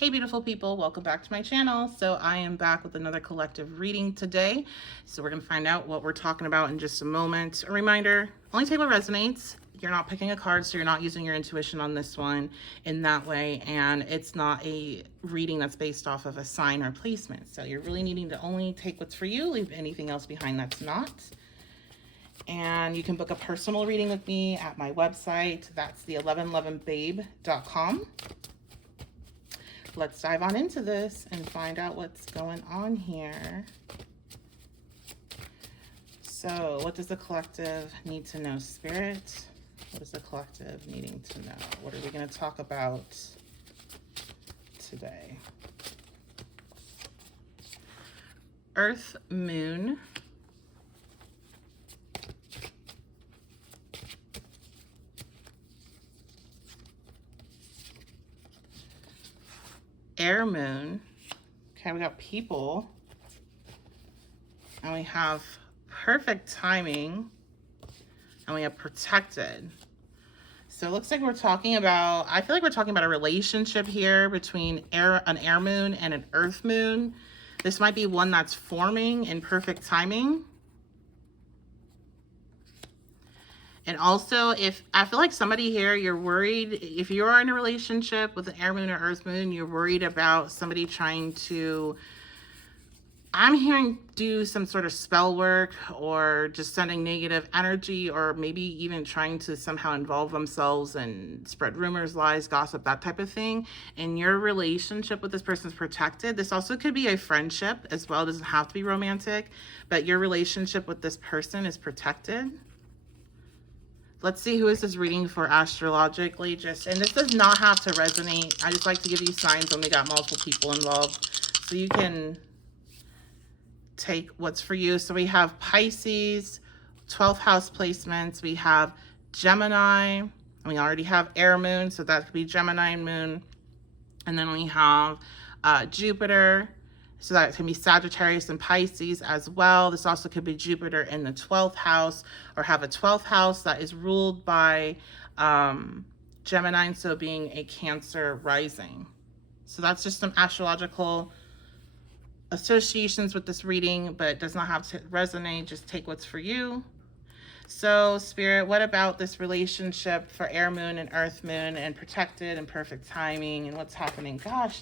Hey beautiful people, welcome back to my channel. So I am back with another collective reading today. So we're going to find out what we're talking about in just a moment. A reminder, only take what resonates. You're not picking a card, so you're not using your intuition on this one in that way. And it's not a reading that's based off of a sign or placement. So you're really needing to only take what's for you, leave anything else behind that's not. And you can book a personal reading with me at my website. That's the 1111babe.com. Let's dive on into this and find out what's going on here. So what does the collective need to know, Spirit? What is the collective needing to know? What are we going to talk about today? Earth, Moon. Air, Moon. Okay, we got people. And we have perfect timing. And we have protected. So it looks like we're talking about, I feel like we're talking about a relationship here between an air moon and an earth moon. This might be one that's forming in perfect timing. And also, if I feel like somebody here, you're worried, if you are in a relationship with an air moon or earth moon, you're worried about somebody trying to, I'm hearing, do some sort of spell work or just sending negative energy, or maybe even trying to somehow involve themselves and spread rumors, lies, gossip, that type of thing. And your relationship with this person is protected. This also could be a friendship as well. It doesn't have to be romantic, but your relationship with this person is protected. Let's see who is this reading for astrologically. And this does not have to resonate. I just like to give you signs when we got multiple people involved, so you can take what's for you. So we have Pisces, 12th house placements. We have Gemini, and we already have air moon, so that could be Gemini moon. And then we have Jupiter. So that can be Sagittarius and Pisces as well. This also could be Jupiter in the 12th house, or have a 12th house that is ruled by Gemini, so being a Cancer rising. So that's just some astrological associations with this reading, but it does not have to resonate. Just take what's for you. So Spirit, what about this relationship for air moon and earth moon, and protected and perfect timing, and what's happening? Gosh,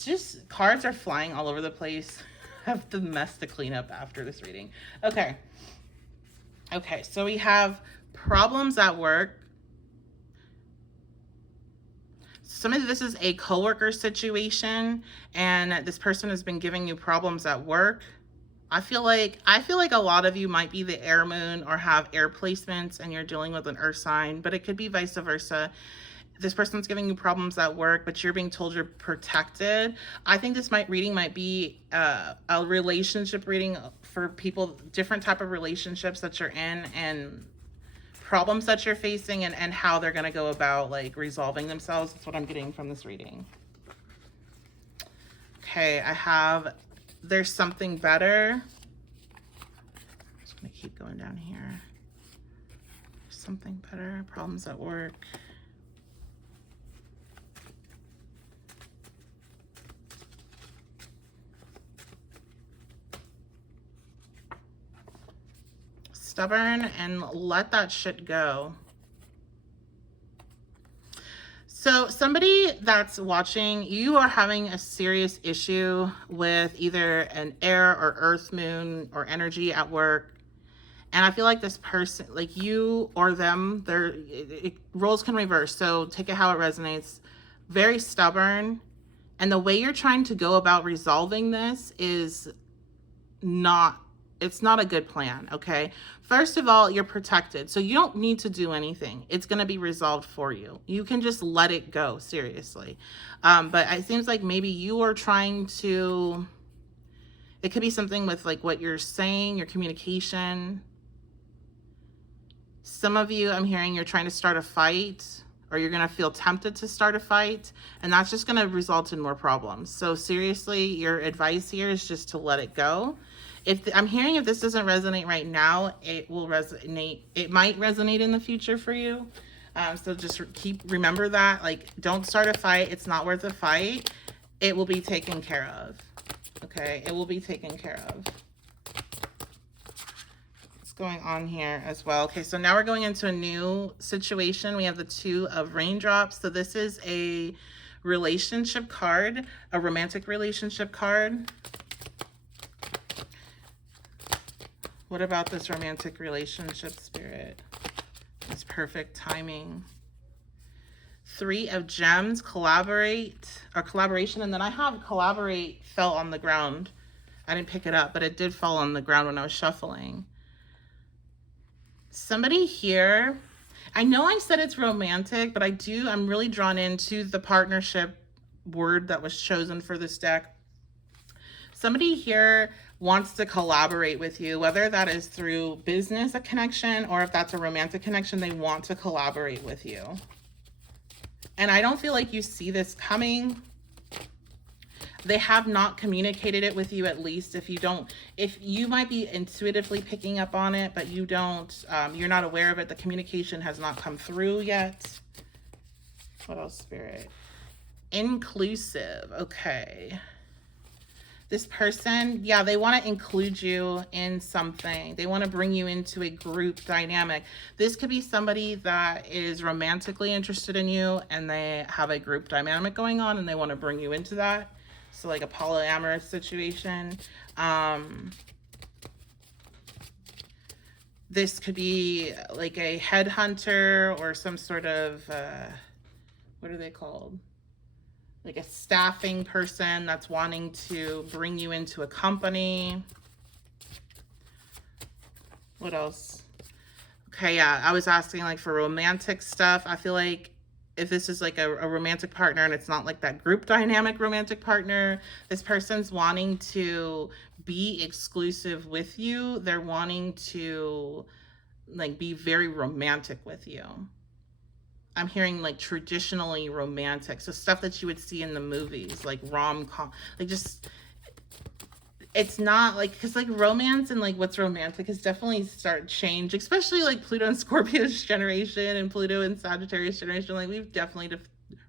just cards are flying all over the place. I have the mess to clean up after this reading. Okay, so we have problems at work. Some of this is a coworker situation, and this person has been giving you problems at work. I feel like a lot of you might be the air moon or have air placements, and you're dealing with an earth sign, but it could be vice versa. This person's giving you problems at work, but you're being told you're protected. I think this reading might be a relationship reading for people, different type of relationships that you're in, and problems that you're facing, and how they're going to go about like resolving themselves. That's what I'm getting from this reading. Okay, I have there's something better. I'm just going to keep going down here. There's something better, problems at work. Stubborn and let that shit go. So somebody that's watching, you are having a serious issue with either an air or earth moon or energy at work. And I feel like this person, like you or them, roles can reverse. So take it how it resonates. Very stubborn. And the way you're trying to go about resolving this is it's not a good plan, okay? First of all, you're protected, so you don't need to do anything. It's going to be resolved for you. You can just let it go, seriously. But it seems like maybe you are trying to, it could be something with like what you're saying, your communication. Some of you, I'm hearing you're trying to start a fight, or you're going to feel tempted to start a fight, and that's just going to result in more problems. So seriously, your advice here is just to let it go. I'm hearing if this doesn't resonate right now, it will resonate. It might resonate in the future for you. So just remember that, like, don't start a fight. It's not worth a fight. It will be taken care of. Okay, it will be taken care of. What's going on here as well? Okay, so now we're going into a new situation. We have the 2 of raindrops. So this is a relationship card, a romantic relationship card. What about this romantic relationship, Spirit? It's perfect timing. 3 of gems, collaboration. And then I have collaborate fell on the ground. I didn't pick it up, but it did fall on the ground when I was shuffling. Somebody here, I know I said it's romantic, but I'm really drawn into the partnership word that was chosen for this deck. Somebody here wants to collaborate with you, whether that is through business, a connection, or if that's a romantic connection, they want to collaborate with you. And I don't feel like you see this coming. They have not communicated it with you, at least. If you might be intuitively picking up on it, but you don't, you're not aware of it. The communication has not come through yet. What else, Spirit? Inclusive. Okay. This person, yeah, they want to include you in something. They want to bring you into a group dynamic. This could be somebody that is romantically interested in you and they have a group dynamic going on and they want to bring you into that. So like a polyamorous situation. This could be like a headhunter or some sort of, what are they called? Like a staffing person that's wanting to bring you into a company. What else? Okay, yeah, I was asking like for romantic stuff. I feel like if this is like a romantic partner and it's not like that group dynamic romantic partner, this person's wanting to be exclusive with you. They're wanting to like be very romantic with you. I'm hearing like traditionally romantic, so stuff that you would see in the movies, like rom-com, like just, it's not like, because like romance and like what's romantic has definitely change, especially like Pluto and Scorpio's generation and Pluto and Sagittarius generation. Like we've definitely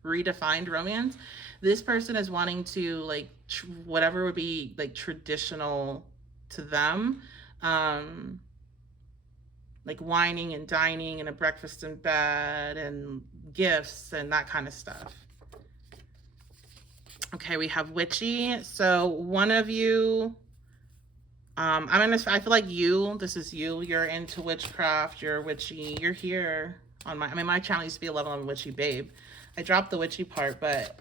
redefined romance. This person is wanting to like whatever would be like traditional to them. Like wining and dining and a breakfast in bed and gifts and that kind of stuff. Okay, we have witchy. So one of you, I feel like this is you. You're into witchcraft. You're witchy. You're here on my channel used to be a level 11 witchy babe. I dropped the witchy part, but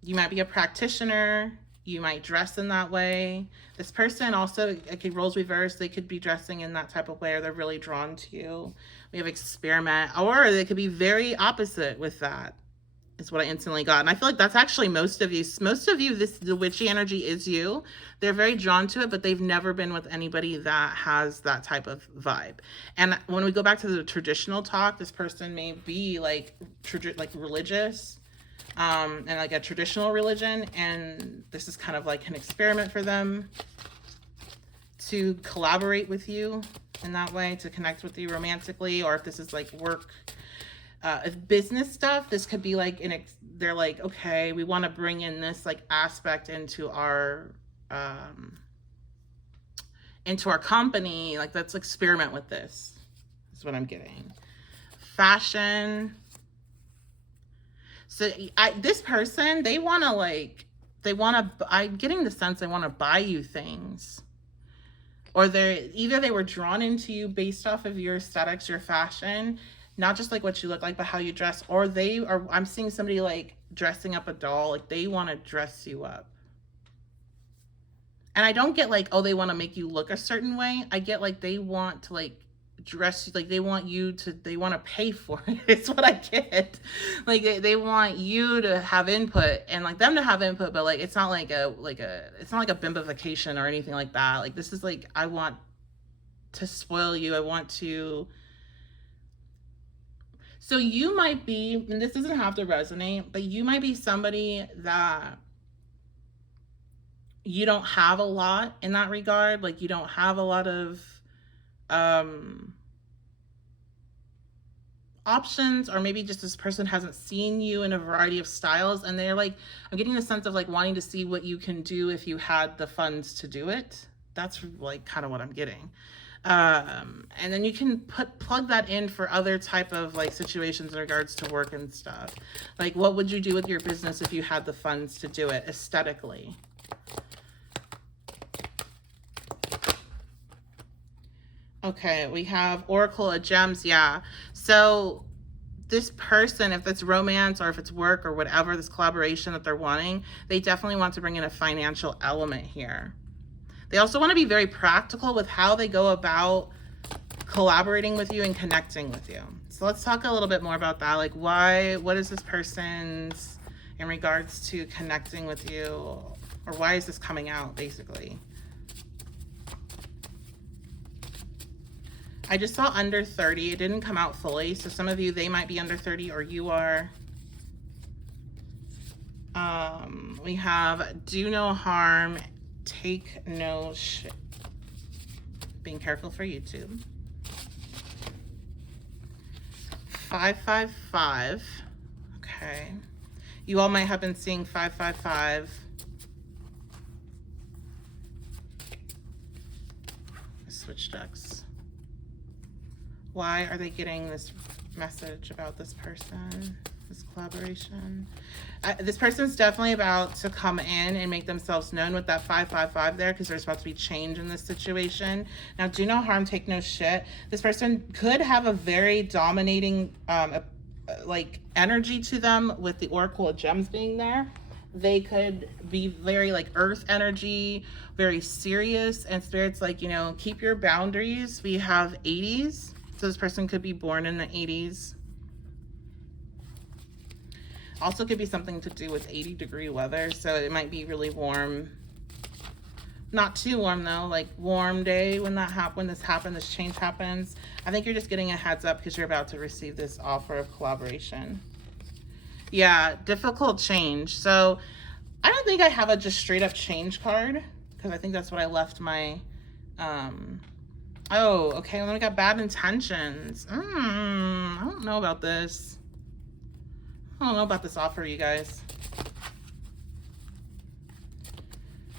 you might be a practitioner. You might dress in that way. This person also, okay, roles reversed. They could be dressing in that type of way, or they're really drawn to you. We have experiment, or they could be very opposite with that. Is what I instantly got. And I feel like that's actually most of you. Most of you, the witchy energy is you. They're very drawn to it, but they've never been with anybody that has that type of vibe. And when we go back to the traditional talk, this person may be like religious, and like a traditional religion, and this is kind of like an experiment for them to collaborate with you in that way, to connect with you romantically, or if this is like work, business stuff, this could be like they're like, okay, we want to bring in this like aspect into our company, like let's experiment with this, is what I'm getting. Fashion. So this person, I'm getting the sense they want to buy you things. Or either they were drawn into you based off of your aesthetics, your fashion, not just like what you look like, but how you dress. Or I'm seeing somebody like dressing up a doll, like they want to dress you up. And I don't get like, oh, they want to make you look a certain way. I get like they want to like dress, like they want to pay for it. It's what I get. Like they want you to have input and like them to have input, but like it's not like it's not like a bimbification or anything like that. Like this is like, I want to spoil you. I want to. So you might be, and this doesn't have to resonate, but you might be somebody that you don't have a lot in that regard. Like you don't have a lot of options, or maybe just this person hasn't seen you in a variety of styles, and they're like, I'm getting the sense of like wanting to see what you can do if you had the funds to do it. That's like kind of what I'm getting. And then you can plug that in for other type of like situations in regards to work and stuff. Like, what would you do with your business if you had the funds to do it aesthetically? Okay, we have Oracle of Gems. Yeah. So this person, if it's romance or if it's work or whatever, this collaboration that they're wanting, they definitely want to bring in a financial element here. They also want to be very practical with how they go about collaborating with you and connecting with you. So let's talk a little bit more about that. Like, what is this person's in regards to connecting with you, or why is this coming out basically? I just saw under 30. It didn't come out fully. So some of you, they might be under 30 or you are. We have do no harm, take no shit. Being careful for YouTube. 555. Okay. You all might have been seeing 555. Switch decks. Why are they getting this message about this person, this collaboration? This person's definitely about to come in and make themselves known with that 555 there, because there's about to be change in this situation. Now, do no harm, take no shit. This person could have a very dominating like energy to them with the Oracle of Gems being there. They could be very like earth energy, very serious, and Spirit's like, you know, keep your boundaries. We have 80s. So this person could be born in the 80s. Also could be something to do with 80-degree weather. So it might be really warm. Not too warm though, like warm day when this change happens. I think you're just getting a heads up because you're about to receive this offer of collaboration. Yeah, difficult change. So I don't think I have a just straight up change card, because I think that's what I left my oh, okay, well, then we got bad intentions. I don't know about this. I don't know about this offer, you guys.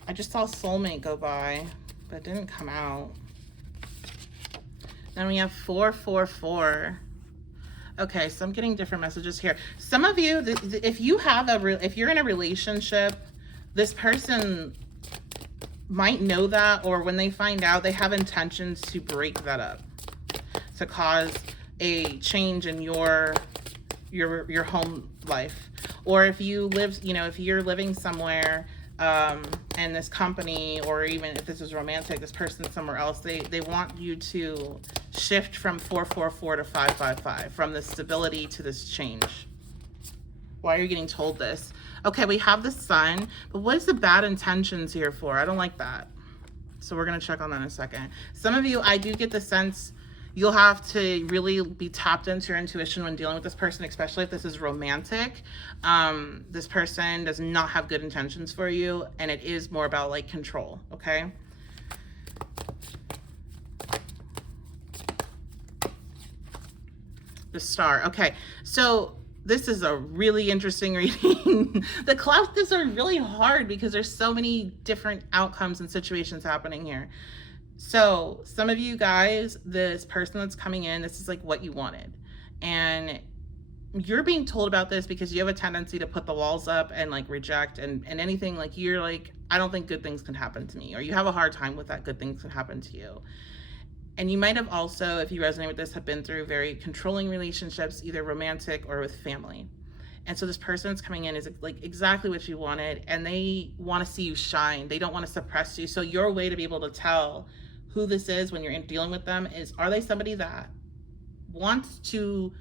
I just saw soulmate go by, but it didn't come out. Then we have 444. Okay, so I'm getting different messages here. Some of you, if you're in a relationship, this person might know that, or when they find out, they have intentions to break that up, to cause a change in your home life. Or if you live, you know, if you're living somewhere and this company, or even if this is romantic, this person somewhere else, they want you to shift from 444 to 555, from this stability to this change. Why are you getting told this? Okay, we have the Sun, but what is the bad intentions here for? I don't like that. So we're going to check on that in a second. Some of you, I do get the sense you'll have to really be tapped into your intuition when dealing with this person, especially if this is romantic. This person does not have good intentions for you, and it is more about like control, okay? The Star. Okay, so this is a really interesting reading. The clusters are really hard because there's so many different outcomes and situations happening here. So some of you guys, this person that's coming in, this is like what you wanted. And you're being told about this because you have a tendency to put the walls up and like reject and anything, like you're like, I don't think good things can happen to me, or you have a hard time with that good things can happen to you. And you might have also, if you resonate with this, have been through very controlling relationships, either romantic or with family. And so this person that's coming in is like exactly what you wanted, and they want to see you shine. They don't want to suppress you. So your way to be able to tell who this is when you're dealing with them is, are they somebody that wants to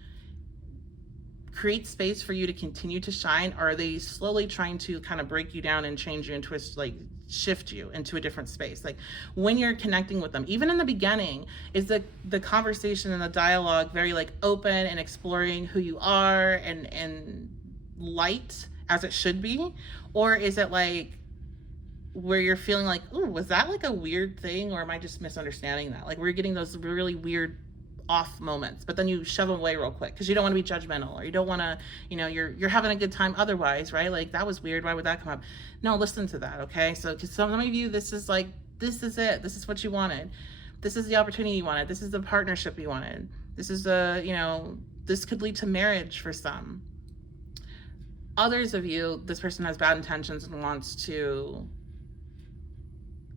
create space for you to continue to shine? Or are they slowly trying to kind of break you down and change you into a, like, shift you into a different space? Like when you're connecting with them, even in the beginning, is the conversation and the dialogue very like open and exploring who you are and light as it should be? Or is it like where you're feeling like, ooh, was that like a weird thing, or am I just misunderstanding that? Like we're getting those really weird off moments, but then you shove them away real quick because you don't want to be judgmental, or you don't want to, you're having a good time otherwise, right? Like, that was weird, why would that come up? No, listen to that, okay? So because some of you, this is it, this is what you wanted, this is the opportunity you wanted, this is the partnership you wanted, this is this could lead to marriage for some. Others of you, this person has bad intentions and wants to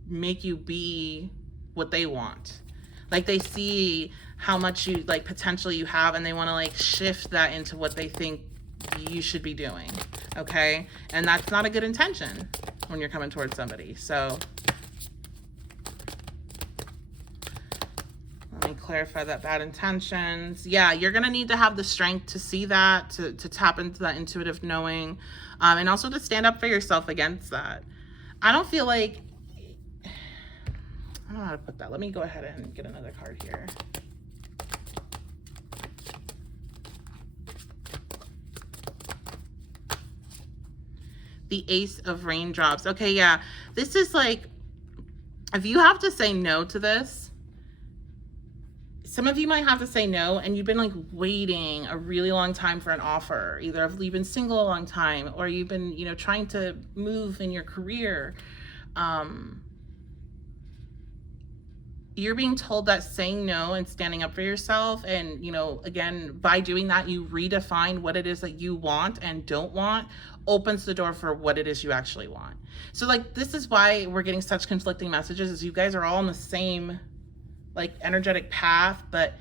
make you be what they want. Like, they see how much you, like, potential you have, and they want to, like, shift that into what they think you should be doing, okay? And that's not a good intention when you're coming towards somebody. So let me clarify that. Bad intentions. Yeah, you're going to need to have the strength to see that, to tap into that intuitive knowing, and also to stand up for yourself against that. I don't feel like, I don't know how to put that. Let me go ahead and get another card here. The Ace of Raindrops. Okay, yeah. This is like, if you have to say no to this, some of you might have to say no, and you've been like waiting a really long time for an offer. Either you've been single a long time, or you've been, trying to move in your career. You're being told that saying no and standing up for yourself, and again, by doing that, you redefine what it is that you want and don't want, opens the door for what it is you actually want. So, like, this is why we're getting such conflicting messages, is you guys are all on the same, like, energetic path, but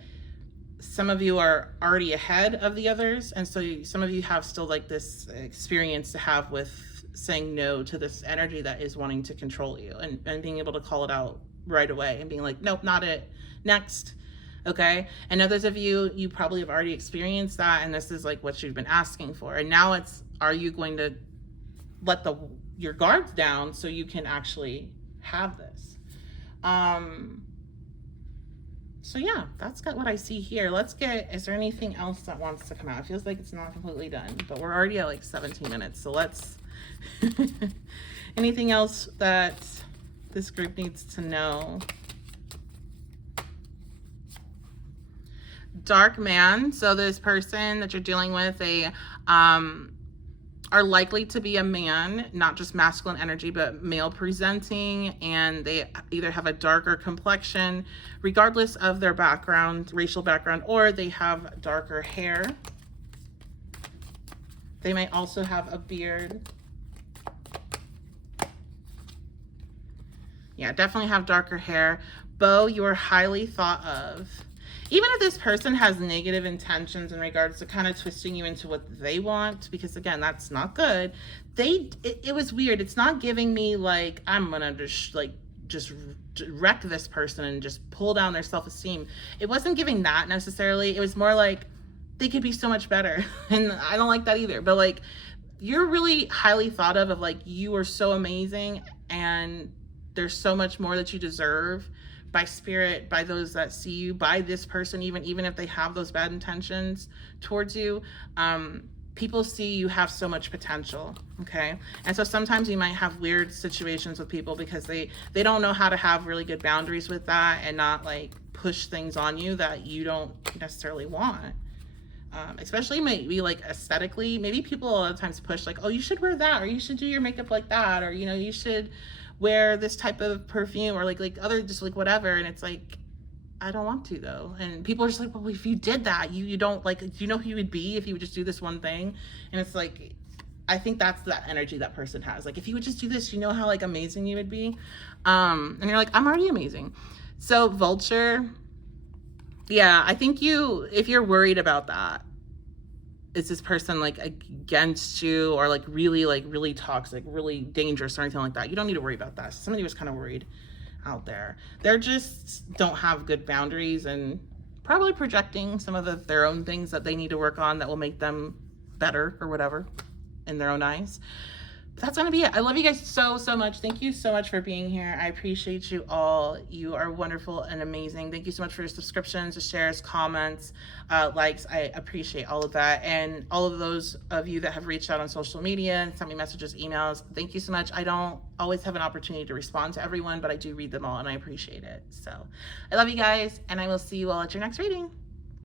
some of you are already ahead of the others, and so some of you have still, like, this experience to have with saying no to this energy that is wanting to control you, and being able to call it out right away and being like, nope, not it, next. Okay. And others of you probably have already experienced that, and this is like what you've been asking for, and now it's, are you going to let your guards down so you can actually have this? So yeah, that's what I see here. Is there anything else that wants to come out? It feels like it's not completely done, but we're already at like 17 minutes, so let's anything else that this group needs to know? Dark man. So this person that you're dealing with, they are likely to be a man, not just masculine energy, but male presenting, and they either have a darker complexion, regardless of their background, racial background, or they have darker hair. They might also have a beard. Yeah, definitely have darker hair. Bo, you are highly thought of. Even if this person has negative intentions in regards to kind of twisting you into what they want, because again, that's not good. It was weird. It's not giving me like, I'm gonna just wreck this person and just pull down their self-esteem. It wasn't giving that necessarily. It was more like, they could be so much better. And I don't like that either. But like, you're really highly thought of like, you are so amazing, and there's so much more that you deserve by spirit, by those that see you, by this person, even if they have those bad intentions towards you. People see you have so much potential, okay? And so sometimes you might have weird situations with people because they don't know how to have really good boundaries with that, and not like push things on you that you don't necessarily want. Especially maybe like aesthetically, maybe people a lot of times push like, oh, you should wear that, or you should do your makeup like that, or you should wear this type of perfume, or like other, just like whatever. And it's like, I don't want to though. And people are just like, well, if you did that, you don't like, do you know who you would be if you would just do this one thing? And it's like, I think that's the energy that person has. Like, if you would just do this, how like amazing you would be. And you're like, I'm already amazing. So Vulture, yeah, I think if you're worried about that, is this person like against you, or like really toxic, really dangerous, or anything like that? You don't need to worry about that. Somebody was kind of worried out there. They're just don't have good boundaries, and probably projecting some of their own things that they need to work on that will make them better or whatever in their own eyes. that's gonna be it. I love you guys so, so much. Thank you so much for being here. I appreciate you all. You are wonderful and amazing. Thank you so much for your subscriptions, your shares, comments, likes. I appreciate all of that. And all of those of you that have reached out on social media and sent me messages, emails, thank you so much. I don't always have an opportunity to respond to everyone, but I do read them all and I appreciate it. So I love you guys, and I will see you all at your next reading.